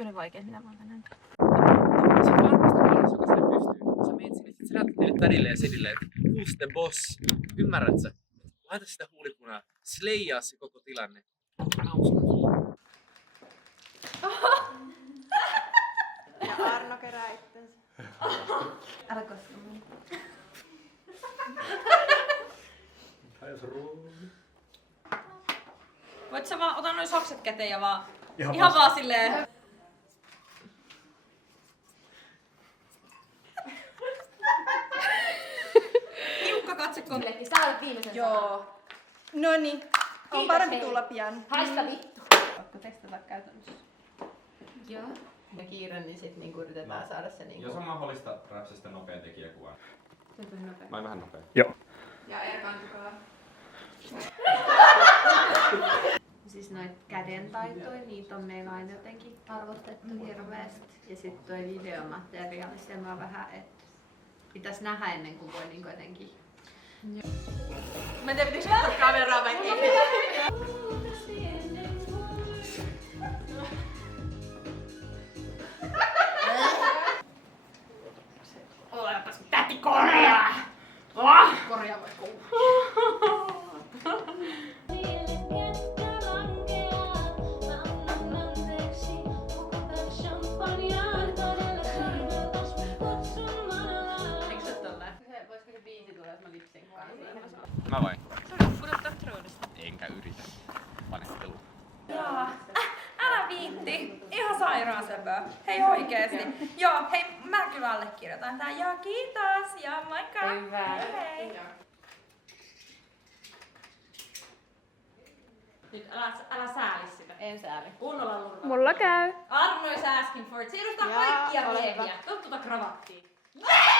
Kaikki oli vaikea, mitä mä oon tänään. Se on varmasti paras, joka sen pystyy. Sä meet sinne, sit sä näytät niille tädille ja sedille, että who's the boss? Ymmärrät sä? Laita sitä huulipunaa, sleijaa se koko tilanne. Hauskaa. Ja Arno kerää itsensä. Älä koska mun. Voit sä vaan ota noin sokset käteen ja vaan ihan vaan silleen. Tiukka katse kun. Sä olet viimeisen Joo. Noniin. On parempi tulla pian. Haista vittu. Voitko testata käytännössä? Joo. Ja kiire, niin sit niinku yritetään saada se niinku... Jos on mahdollista, räpsistä nopea tekijäkuva. nopea. Vai vähän nopea? Joo. Ja erkaantukaa. Siis noit kädentaitoja, niitä on meillä aina jotenkin arvostettu hirveästi. Ja sit toi videomateriaali, se on vähän, että pitäis nähdä ennen kuin voi niinku jotenkin... Mä en tiedä, pitäis ottaa kameraa vai ei. Olepas täti korjaa! Korjaa vaikka Voisiko se biisi tulla, jos mä lipsinkkaan siihen? Mä vai? Pudottaa troudesta. Enkä yritä. Panettelu. Älä viitti. Ihan sairaan söpöä. Hei oikeesti. Joo, hei mä kyllä allekirjoitan tää. Joo, kiitos. Ja moikka. Hyvä. Hei. Nyt älä sääli sitä. En sääli. Kunnolla lurva. Mulla käy. Arno is asking for it. Se edustaa Jaa, kaikkia ole miehiä. hyvä. Tuo tuota kravattia. Yeah!